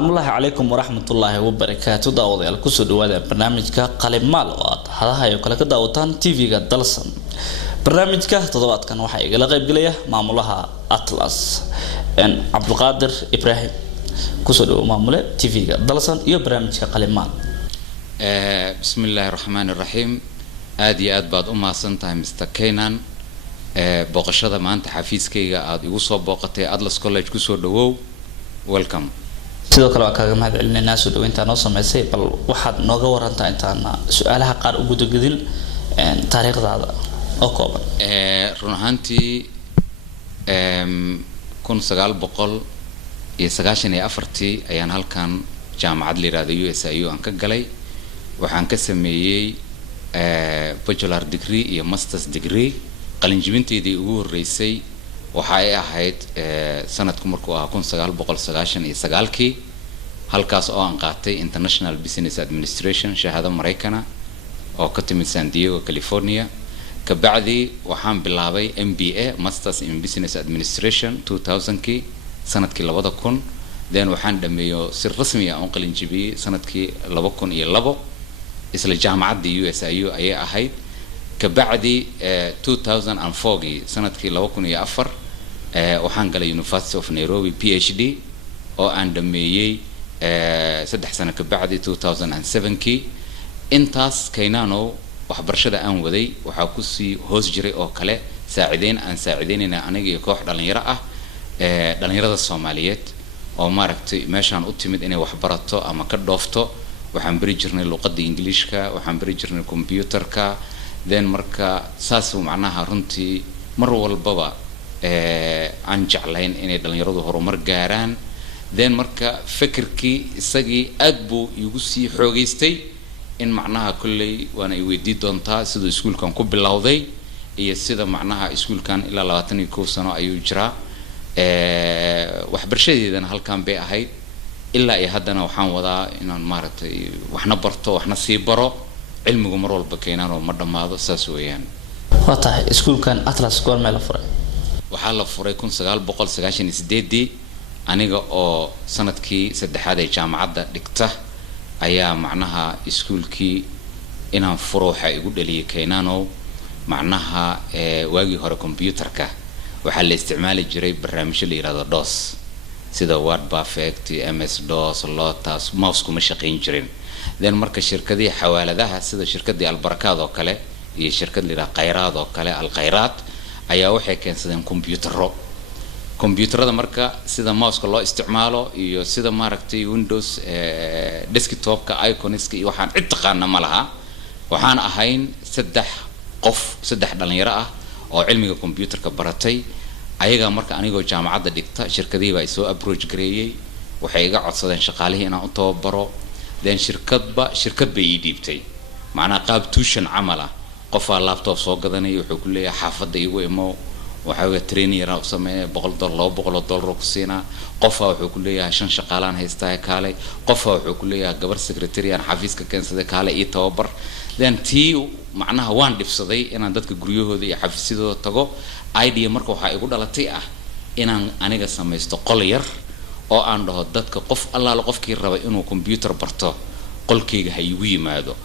السلام الله عليكم ورحمة الله وبركاته داود على كل سؤال برنامجك قلب مال هذا هاي وكلا كداوتان تي في قدلسن برنامجك تضوات كان وحي قال غيب قليه معمولها أطلس إن عبد القادر إبراهيم كسر معمولة تي في قدلسن يو برنامجك قلب مال بسم الله الرحمن الرحيم آدي بعد سنتها مستكينان بقشة ما أنت حفيز كي عاد يوصل بقطة أطلس كولج كسر دوو welcome sidoo kale waa kaaga mahad celinayna soo dhaweynta noo sameysay bal waxaad nooga warantaa intaana su'aalaha qaar ugu degdin taariikhdaada oo kooban run ahaantii 1994 ayaan halkan jaamacad liiraada USIU aan ka galay waxaan ka sameeyay bachelor degree iyo master's degree qalinjibinteedii ugu horeysay waxay ahayd sanadku markuu ahaa 1999 halkaas oo aan qaatay International Business Administration shahaado Mareykana oo ka timid San Diego California ka bacdi waxaan bilaabay MBA Masters in Business Administration 2000 sanadkii 2000 then waxaan dhameeyo si rasmi ah oo qalin jibiyay sanadkii 2002 isla jaamacadda USIU ayay ahayd ka bacdi 2004 sanadkii 2004 waxaan galay University of Nairobi PhD oo aan dhameeyay 3 sano ka bacdi 2007 intaas keenano waxbarashada aan waday waxa ku sii hoos jiray oo kale saacideynayna aniga iyo koox dhalinyaro ah dhalinyarada Soomaaliyeed oo maaragtay meeshaan u timid inay wax barato ama ka dhoofto waxaan bari jirnay luqadda Ingiriiska waxaan bari jirnay computerka then marka saas macnaha runtii mar walbaba aan jeclayn inay dhalinyaradu horumar gaaraan then marka fikirkii isagii aad buu igu sii xoogaystay in macnaha kulley waana i weydii doontaa sida iskuulkan ku bilowday iyo sida macnaha iskuulkan ilaa 21 sano ayuu jiraa waxbarashadeedana halkan bay ahayd ilaa ay haddana waxaan wadaa inaan maaragtay waxna barto waxna sii baro cilmigu mar walba keenaan oo ma dhamaado saas weeyaan wata iskuulkan Atlas goor meel furay waxaa la furay 1998 aniga oo sanadkii saddexaad ee jaamacadda dhigta ayaa macnaha iskuulkii inaan furo waxa igu dhaliyay keenano macnaha waagi hore computerka waxa la isticmaali jiray barnaamijyo la yiraahdo DOS sida Word Perfect MS DOS Lotus mouse kuma shaqeyn jirin then marka shirkadii xawaaladaha sida shirkadii Albarkaad oo kale iyo shirkad la yiraahdo Khayraad oo kale Al Khayraad ayaa waxay keensadeen computerada marka sida mouse-ka loo isticmaalo iyo sida maaragtay Windows desktop-ka iconiska iyo waxaan cid taqaan ma laha waxaan ahayn saddex dhalinyaro ah oo cilmiga computerka baratay ayaga marka anigoo jaamacadda dhigta shirkadii baa soo approach gareeyay waxay iga codsadeen shaqaalihii inaan u tababaro then shirkad bay ii dhiibtay macnaha qaab tuition camal ah qofa laptop soo gadanay wuxuu ku leeyahay xaafadda igu imo waxa uu training u sameeyay $100 $200 ku siina qofa wuxuu ku leeyahay 5 shaqaalaan haystaa kaalay qofa wuxuu ku leeyahay gabar secretary aan xafiiska keensaday kaalay ii tababar then tii macnaha waan dhibsaday inaan dadka guryahooda iyo xafiisyadooda tago idea marka waxa igu dhalatay ah inaan aniga sameeysto qol yar oo aan dhaho dadka qof allaala qofkii raba inuu computer barto qolkayga ha igu yimaado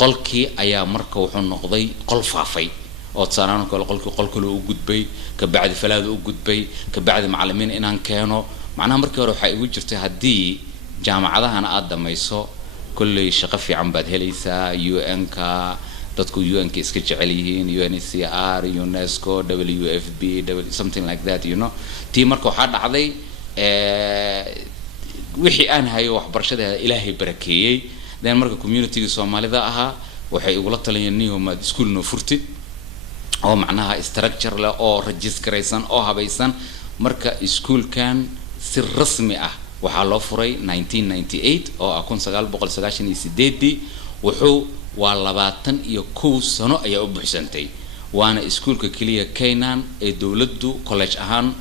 qolkii ayaa marka wuxuu noqday qol faafay oo tsaraan qolkii u gudbay ka bacdi falaada u gudbay ka bacdi macallimiin inaan keeno macnaha markii hore waxa igu jirtay hadii jaamacadahan aad dhamayso kulley shaqo fiican baad helaysaa UN-ka dadku UN-ka iska jecel yihiin UNHCR UNESCO WFP something like that you know tii marka waxa dhacday wixii aan hayo waxbarashada Ilaahay barakeeyay then marka community-ga Soomaalida ahaa waxay ugu la talinayeen niyoomad school no furtid oo macnaha structure la oo registeraysan oo habaysan marka iskuulkan si rasmi ah waxa loo furay 1998 oo 1998 wuxuu waa 21 sano ayaa u buuxsantay waana iskuulka kaliya Keenan ee dawladdu college ahaan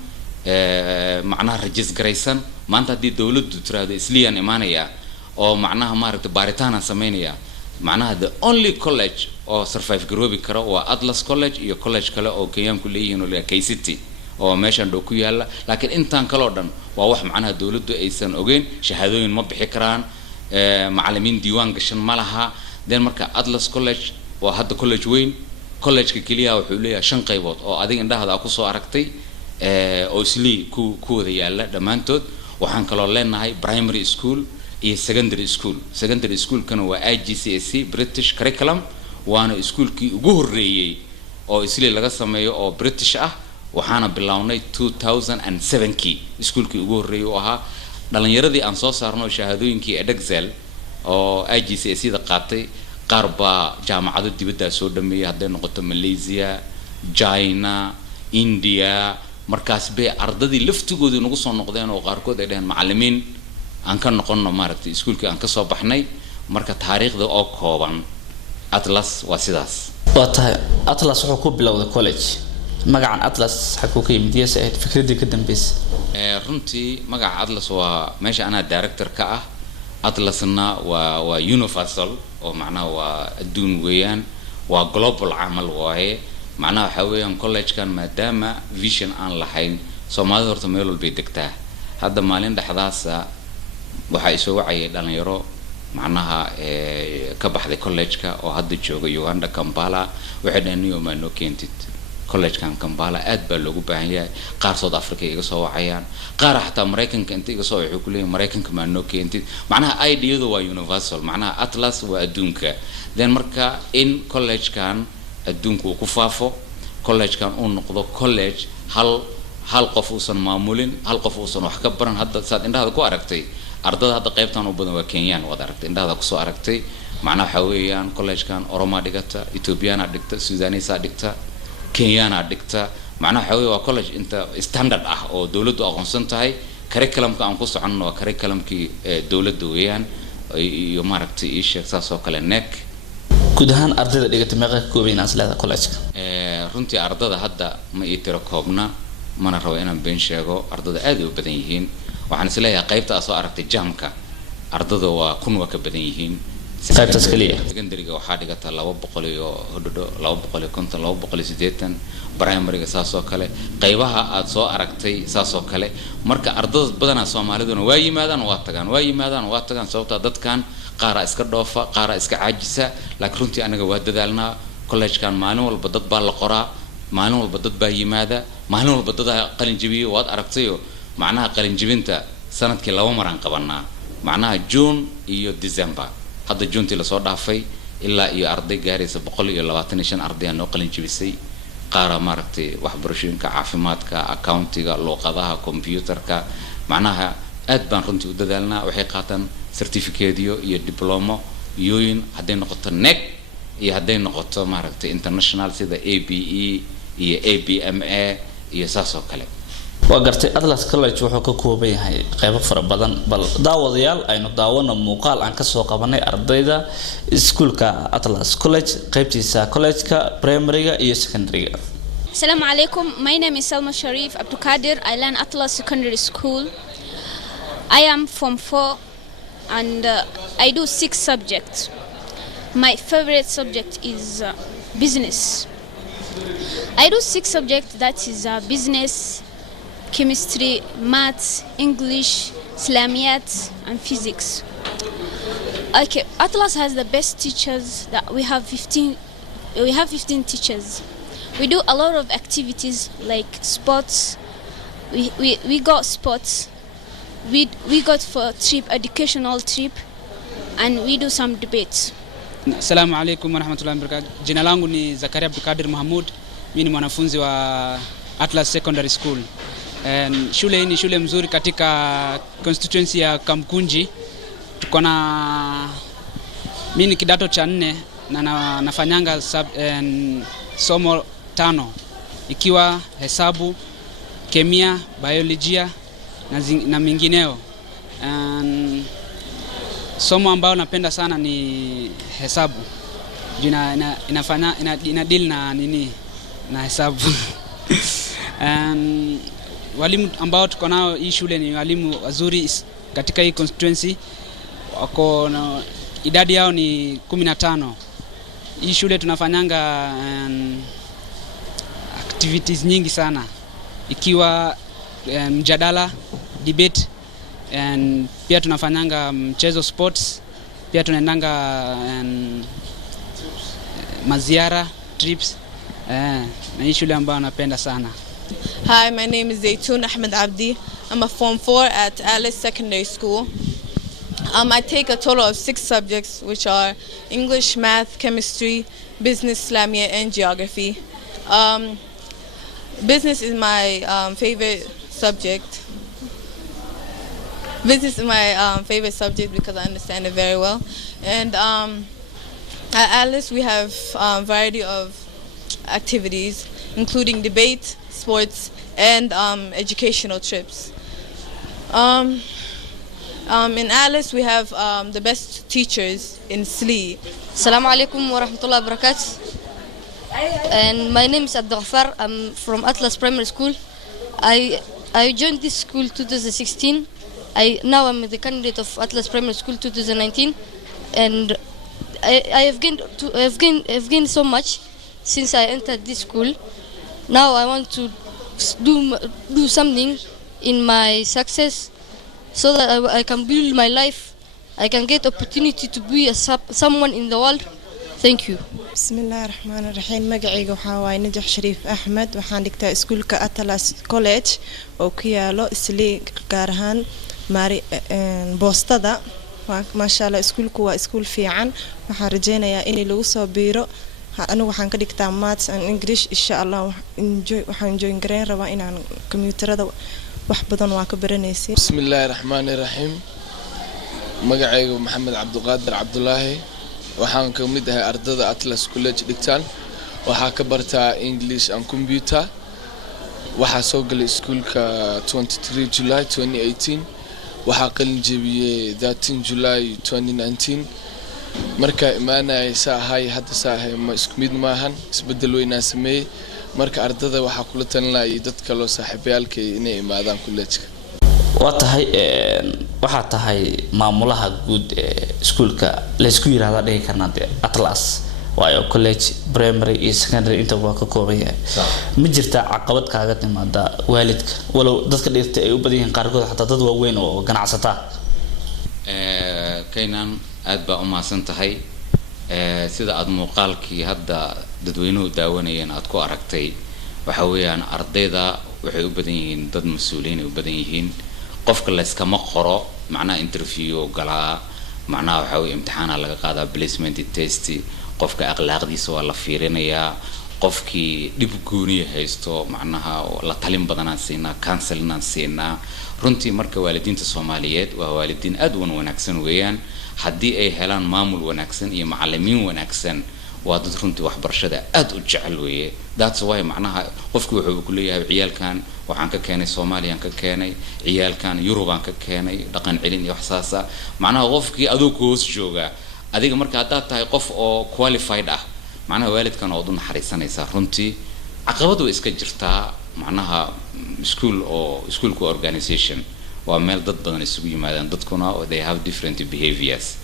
macnaha registeraysan maanta hadii dawladdu tiraahdo isliyan imaanaya oo macnaha maaragtay baaritaan sameynaya macnaha the only college oo survive garoobi karo waa Atlas College iyo college kale oo Kenyan ku leeyihiin oo KCT oo meeshan dhow ku yaala laakiin intaan kale oo dhan waa wax macnaha dawladdu aysan ogeyn shahaadooyin ma bixi karaan macallimiin diiwaan gashan ma laha then marka Atlas College waa hadda college weyn college-ka kaliya wuxuu leeyahay 5 qaybood oo adiga indhahada ku soo aragtay oo isli ku wada yaala dhamaantood waxaan kaloo leenahay primary school iyo secondary school kana waa IGCSE British curriculum waana iskuulkii ugu horeeyay oo isli laga sameeyo oo British ah waxaana bilownay 2007kii iskuulkii ugu horeeyay oo ahaa dhalinyaradii aan soo saarno shahaadooyinkii Edexcel oo IGCSE da qaatay qarba jaamacado dibadda soo dhameeyay haday noqoto Malaysia China India markaas bay ardadii laftigooda nagu soo noqdeen oo qaarkood ay dhaheen macallimiin aan ka noqono maaragtay iskuulkii aan ka soo baxnay marka taariikhda oo kooban Atlas waa sidaas waa tahay Atlas wuxuu ku bilowday college magacan Atlas xaquu ka yimid yahay fikradii ka dambeysay runtii magaca Atlas waa meesha ana director ka ah Atlasna waa universal oo macnaha waa adduun weeyaan waa global amal waaye macnaha waxa weeyaan college-kan maadaama vision aan lahayn Soomaalida horta meel walba degtaa hadda maalin dhaxdaas waxa ay soo wacay dhalinyaro macnaha ka baxday college-ka oo hadda jooga Uganda Kampala waxay dhaniyo ma no keentid college-kan Kampala aad baa loogu baahan yahay qaar South Africa iga soo wacayaan qaar xataa Mareykanka inta iga soo waxay ku leeyihiin Mareykanka ma no keentid macnaha idea-du waa universal macnaha Atlas waa adduunka then marka in college-kan adduunku ku faafo college-kan uu noqdo college hal qof uusan maamulin hal qof uusan wax ka baran hadda saad indhaha ku aragtay ardada hadda qaybtan u badan waa Kenyan wada aragtay indhaha ku soo aragtay macnaha waxa weeyaan college-kan Oromo dhigata Ethiopian dhigta Sudanese dhigta Kenyan dhigta macnaha waxa weey waa college inta standard ah oo dawladdu aqoonsan tahay curriculum-ka aan ku soconno waa curriculum-kii dawladda weeyaan iyo maaragtay ii sheeg saas oo kale neck guud ahaan ardayda dhigata meeqa ka kooban aslada college-ka runtii ardada hadda ma ii tiro koobna mana rabo inaan been sheego ardada aad u badan yihiin waxaan isleeyahay qaybta soo aragtay jamka ardada waa kun waa ka badan yihiin qaybtaas kaliya secondary-ga waxaa dhigata 200 iyo hodho 250 280 primary-ga saas oo kale qaybaha aad soo aragtay saas oo kale marka ardada badana Soomaaliduna waa yimaadaan waa tagaan sababta dadkan qaara iska dhoofa qaara iska caajisa laakiin runtii anaga waa dadaalnaa college-kan maalin walba dad baa la qoraa maalin walba dad baa yimaada maalin walba dad qalin jabiyo waad aragtayo macnaha qalin jabinta sanadkii 2 mar aan qabanaa macnaha June iyo December hadda June la soo dhaafay ilaa iyo arday gaaraysa 125 arday aan qalin jabisay qaara maaragtay waxbarashooyinka caafimaadka accountiga luqadaha computerka macnaha aad baan runtii u dadaalnaa waxay qaataan certificate iyo diploma yooyin haday noqoto NEC iyo haday noqoto maaragtay international sida ABE iyo ABMA iyo saas oo kale waa gartay Atlas College wuxuu ka kooban yahay qaybo fara badan bal daawadayaal aynu daawano muuqaal aan ka soo qabanay ardayda iskuulka Atlas College qaybtiisa college-ka primary-ga iyo secondary-ga Assalamu alaikum, my name is Salma Sharif Abdul Qadir. I learn Atlas Secondary School. I am from 4 and I do 6 subjects. My favorite subject is business. I do 6 subjects, that is business, chemistry, maths, English, Islamiyat and physics. Okay, Atlas has the best teachers. That we have 15 teachers. We do a lot of activities like sports. We got sports. We got for a trip, educational trip, and we do some debates. Assalamu alaikum wa rahmatullahi wa barakatuh. Jina langu ni Zakaria Abdulkadir Mahmud. Mimi ni mwanafunzi wa Atlas Secondary School. Shule hii ni shule mzuri katika constituency ya Kamkunji. Tuko na mimi ni kidato cha 4 na nafanyanga somo 5 ikiwa hesabu, kemia, biolojia na mingineo. Somo ambao napenda sana ni hesabu. Ina deal na nini na hesabu. Walimu ambao tuko nao hii shule ni walimu wazuri katika hii constituency. Wako na idadi yao ni 15. Hii shule tunafanyanga activities nyingi sana. ikiwa mjadala, debate, and pia tunafanyanga mchezo sports, pia tunaendanga maziara trips, na hii shule ambayo napenda sana. Hi, my name is Zaytoun Ahmed Abdi. I'm a Form 4 at Alice Secondary School. I take a total of 6 subjects, which are English, Math, Chemistry, Business, Islamia, and Geography. Business is my favorite subject. Business is my favorite subject because I understand it very well. And at Alice, we have a variety of activities, including debate, sports, and educational trips. In Alice, we have the best teachers in SLE. Assalamu alaikum wa rahmatullahi wa barakatuh. And my name is Abdul Ghaffar. I'm from Atlas Primary School. I joined this school 2016. Now I'm the candidate of Atlas Primary School 2019, and I have gained so much since I entered this school. Now I want to do something in my success, so that I can build my life. I can get opportunity to be someone in the world. Thank you. Bismillahir Rahmanir Rahim. Magacayga waxaa waaye Najax Shariif Axmed. Waxaan dhigtaa iskuulka Atlas College oo ku yaalo Isli, gaar ahaan boostada. Masha Allah, iskuulku waa iskuul fiican. Waxaan rajaynayaa in lagu soo biiro. Anigu waxaan ka dhigtaa Maths and English. Insha Allah waxaan enjoy gareyn rabaa inaan kombiyuutarada wax badan waa ka baranaysi. Bismillahir Rahmanir Rahim. Magacayga Maxamed Cabduqaadir Cabdulaahi. waxaan ka mid ahay ardada Atlas College dhigtaan. waxaa ka bartaa English and Computer. waxaa soo galay iskuulka 23 July 2018. waxaa qalin jebiyay 13 July 2019. marka imaanay saahay hadda saahay ma isku mid maahan, isbedel weynaa sameeyay. marka ardada waxaa kula talinayay dadka loo saaxiibayaalka inay imaadaan college-ka. waxaa tahay maamulaha guud ee iskuulka la isku yiraahdo dhigi karnaa Atlas, waayo college, primary iyo secondary inta waa ka kooban yahay. ma jirtaa caqabad kaaga timaada waalidka, walow dadka dhigtay ay u badan yihiin qaarkood xataa dad waaweyn oo ganacsata? kaynan aad baa u maasan tahay. sida aad muuqaalkii hadda dadweynuhu daawanayeen aad ku aragtay, waxa weeyaan ardayda waxay u badan yihiin dad mas'uuliyiin u badan yihiin. qofka la iskama qoro, macnaha interview galaa, macnaha waxa weey imtixaan laga qaadaa, placement test, qofka akhlaaqdiisa waa la fiirinayaa. qofkii dib gooni haysto, macnaha la talin badan siinaa, counseling siinaa. runtii marka waalidiinta Soomaaliyeed waa waalidiin aad u wanaagsan weeyaan. haddii ay helaan maamul wanaagsan iyo macallimiin wanaagsan, waa dad runtii waxbarashada aad u jecel weeye. that's why macnaha qofku wuxuu ku leeyahay ciyaalkan waxaan ka keenay Soomaaliyan ka keenay, ciyaalkan Yurubaan ka keenay, dhaqan celin iyo waxsaasa. macnaha qofkii adoo hoos jooga, adiga marka hadda tahay qof oo qualified ah, macnaha waalidkan oo dun xariisanaysa. runtii caqabad way iska jirtaa. macnaha schoolku organization waa meel dad badan isugu yimaadaan. dadkuna they have different behaviors.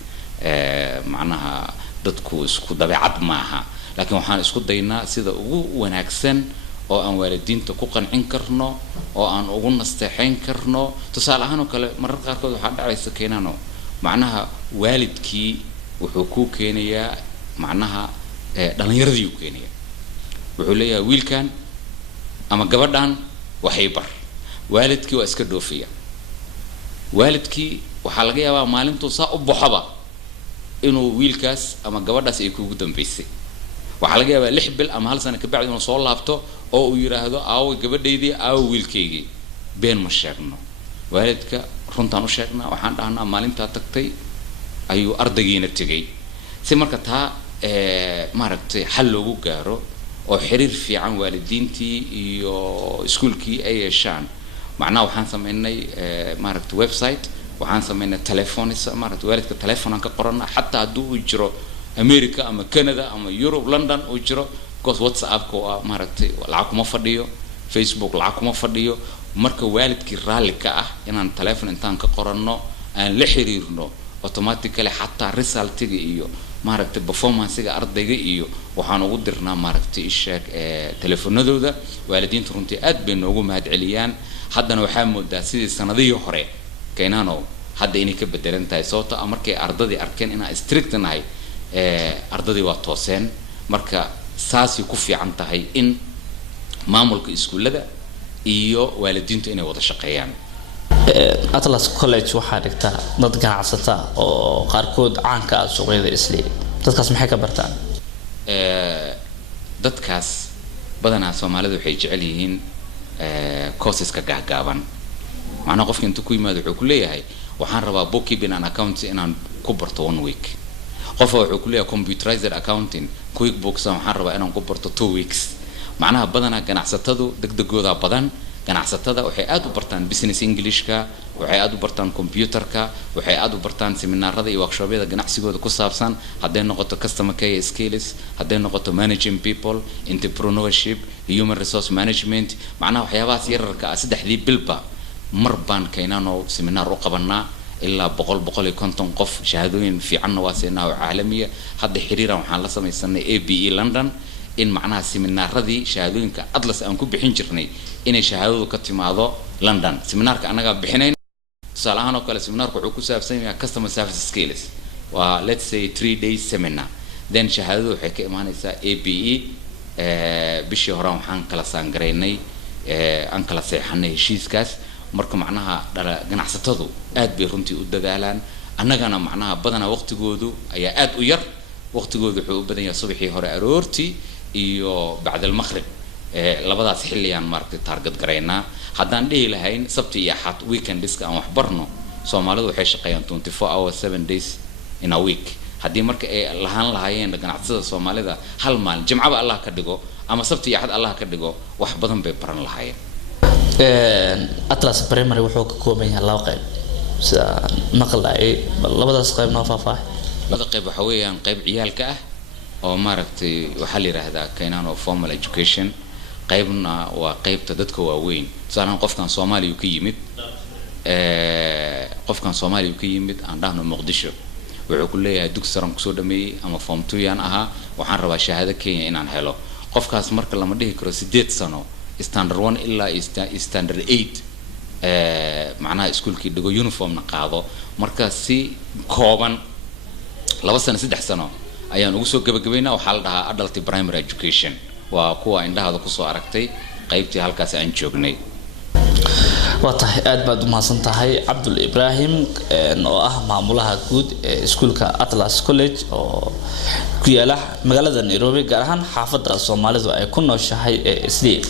macnaha dadku isku dabeecad maaha, laakiin waxaan isku daynaa sida ugu wanaagsan oo aan waalidiinta ku qancin karno, oo aan ugu nasteexayn karno. tusaale ahaan oo kale marar qaarkood waxaa dhacaysa keenano, macnaha waalidkii wuxuu ku keenayaa, macnaha dhalinyaradii uu keenayaa. wuxuu leeyahay wiilkan ama gabadhan waxay bar. waalidkii waa iska dhoofiya. waalidkii waxaa laga yaabaa maalintuu saa u baxaba inuu wiilkaas ama gabadhaas ay kugu dambeysay. waxaa laga yaabaa 6 bil ama 1 sano ka bacdi inuu soo laabto oo uu yiraahdo aaw gabadhaydii aaw wiilkaygii. been ma sheegno, waalidka runtaan u sheegnaa. waxaan dhahnaa maalintaa tagtay ayuu ardaygiina tagay. si marka taa maaragtay xal loogu gaaro oo xiriir fiican waalidiintii iyo iskuulkii ay yeeshaan, macnaha waxaan sameynay maaragtay website, waxaan sameynay telefonis, maaragtay waalidka telefoon ka qorana xataa hadduu u jiro America ama Canada ama Europe, London u jiro, because WhatsApp-ka waa maaragtay lacag kuma fadhiyo, Facebook lacag kuma fadhiyo. marka waalidkii raali ka ah inaan telefoon intaan ka qorano aan la xiriirno automatically xataa result-iga iyo maaragtay performance-ga ardayga iyo waxaan ugu dirnaa maaragtay ishaag telefoonadooda waalidiintu runtii aad bay noogu mahadceliyaan haddana waxaa moodaa sidii sanadihii hore keenaano hadda inay ka bedelan tahay sababtoo ah markay ardadii arkeen inaan strict nahay ardadii waa tooseen marka saasay ku fiican tahay in maamulka iskuullada iyo waalidiintu inay wada shaqeeyaan Atlas College waxaa dhigta dad ganacsata oo qaarkood caanka ah suuqyada Islii dadkaas maxay ka bartaan dadkaas badanaa Soomaalidu waxay jecel yihiin courseska gaagaaban macnaha qofka intuu ku yimaado wuxuu ku leeyahay waxaan rabaa bookkeeping and accounting inaan ku barto 1 week qofka wuxuu ku leeyahay computerized accounting QuickBooks waxaan rabaa inaan ku barto 2 weeks macnaha badanaa ganacsatadu degdegooda badan ganacsatada waxay aad u bartaan business Englishka waxay aad u bartaan computerka waxay aad u bartaan seminaarada iyo workshopyada ganacsigooda ku saabsan haday noqoto customer care skills haday noqoto managing people entrepreneurship human resource management macnaha waxyaabahaas yararka ah saddexdii bilba mar baan keenano seminar u qabanaa ilaa 150 qof shahaadooyin fiican waa siinaa oo caalamiya hadda xiriiran waxaan la samaysanay ABE London in macnaha seminaaradii shahaadooyinka Atlas aan ku bixin jirnay inay shahaadadu ka timaado London seminaarka anaga bixinayn salaano kale seminaarku wuxuu ku saabsan yahay customer service skills waa let's say 3 days seminar then shahaadadu waxay ka imaanaysaa ABE bishii hore waxaan kala saangareynay aan kala seexanay heshiiskaas marka macnaha ganacsatadu aad bay runtii u dadaalaan annagana macnaha badana waqtigoodu ayaa aad u yar waqtigoodu wuxuu u badan yahay subaxii hore aroortii iyo bacda al-maghrib labadaas xilliyaan maaragtay target gareynaa haddaan dhihi lahayn sabti iyo axad weekendiska aan wax barno Soomaalidu waxay shaqeeyaan 24 hours 7 days in a week haddii marka ay lahaan lahaayeen ganacsatada Soomaalida hal maalin jimcaba Allah ka dhigo ama sabti iyo axad Allah ka dhigo wax badan bay baran lahaayeen Atlas Primary wuxuu ka kooban yahay laba qayb sida naqlay labadaas qayb noo faahfaahay laga qayb waxa weeyaan qayb ciyaalka ah oo maaragtay waxa la yiraahdaa keenano formal education qaybna waa qaybta dadka waaweyn saaran qofkan Soomaaliya ka yimid aan dhahno Muqdisho wuxuu ku leeyahay dugsi sare ku soo dhameeyay ama form 2 yaan ahaa waxaan rabaa shahaado Kenya inaan helo qofkaas marka lama dhihi karo 8 sano standard 1 ilaa standard 8 macnaha iskuulkii dhigo uniformna qaado marka si kooban 2 sano 3 sano ayaan ugu soo gabagabeynaa waxa la dhahaa adult primary education waa kuwa indhahada ku soo aragtay qaybtii halkaas aan joognay watahay aad baad u mahadsan tahay Abdul Ibrahim oo ah maamulaha guud ee iskuulka Atlas College oo ku yaala magaalada Nairobi gaar ahaan xaafadda Soomaalidu ay ku nooshahay ee Islii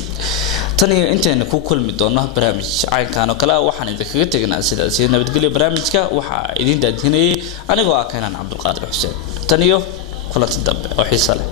tani intaana ku kulmi doono barnaamij caynkan oo kale waxaan idinkaga tagnaa sidaas nabadgelyo barnaamijka waxa idin daadinayay anigoo ah Keenan Cabdul Qaadir Xuseen taniyo kulanti dambe oo xiiso leh